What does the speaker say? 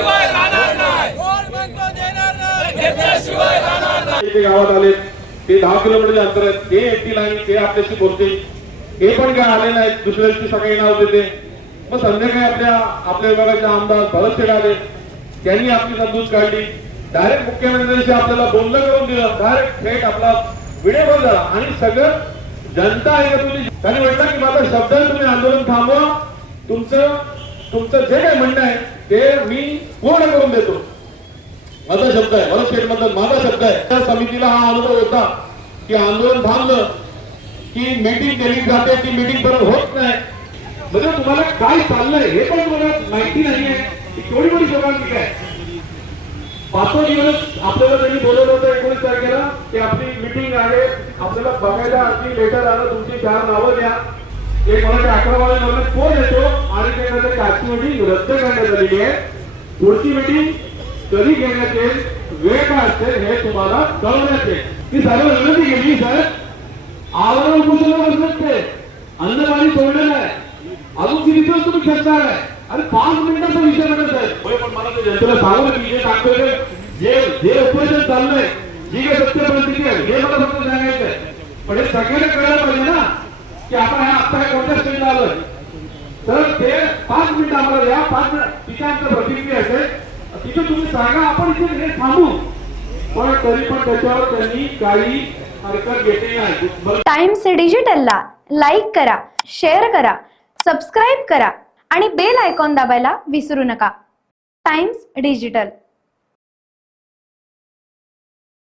घेतल्याशिवाय राहणार नाही. कोण म्हणतो देणार नाही. घेतल्याशिवाय राहणार नाही. ते गावात आले, ते 10 किलोमीटरचे अंतर आहे, ते येतील आणि ते आपल्याशी बोलतील. हे पण काय आले नाहीत, दुसऱ्या दिवशी सकाळी नाव देते. मग संध्याकाळी आपल्या विभागाचे आमदार भरत शेठ आले, त्यांनी आपली समजूत काढली. डायरेक्ट मुख्यमंत्र्यांशी आपल्याला बोलणं करून दिलं, डायरेक्ट थेट आपला व्हिडिओ कॉल झाला आणि सगळं जनता ऐकत होती. त्यांनी म्हटलं की माझा शब्द तुम्ही आंदोलन थांबवा, तुमचं जे काही म्हणणं आहे ते मी पूर्ण करून देतो. माझा शब्द आहे, भरत शेठ म्हणतात माझा शब्द आहे. त्या समितीला हा अनुभव होता की आंदोलन थांबलं की मीटिंग केली जाते, ती मीटिंग परत होत नाही. म्हणजे तुम्हाला काय चाललंय हे पण तुम्हाला माहिती नाहीये की केवढी मोठी शोकांतिका आहे. 5 दिवस आपल्याला त्यांनी बोलवलं होतं 19 तारखेला की आपली मीटिंग आहे, आपल्याला बघायला आपली लेटर आलं, तुमची 4 नावं द्या. एक मला 11 वाजता फोन येतो आणि ते आजची मीटिंग रद्द करण्यात आलेली आहे. पुढची मीटिंग कधी घेण्यात येईल, वेळ काय असेल हे तुम्हाला कळवण्यात येईल. ती सर्व विनंती केली सर, आवरण उपोषणाला बसत ते अन्न पाणी सोडलेलं आहे, अजून किती दिवस तुम्ही खेळणार आहे आणि 5 मिनिटाचा विषय म्हणत आहे. पण मला ते जनतेला सांगू की जे सांगतोय जे उपोषण चाललंय, जी काही सत्य परिस्थिती आहे हे मला फक्त सांगायचंय. पण हे सगळ्यांना कळलं पाहिजे ना की आपण आता कोणत्या स्टेजला आलोय. तर ते 5 मिनिटं आम्हाला द्या, 5 मिनिट तिथे आमचं प्रतिक्रिया असेल, तिथे तुम्ही सांगा, आपण इथे हे थांबू. पण तरी पण त्याच्यावर त्यांनी काही हरकत घेतली नाही. टाइम्स डिजिटलला लाईक करा, शेअर करा, सबस्क्राईब करा आणि बेल आयकॉन दाबायला विसरू नका. Times digital.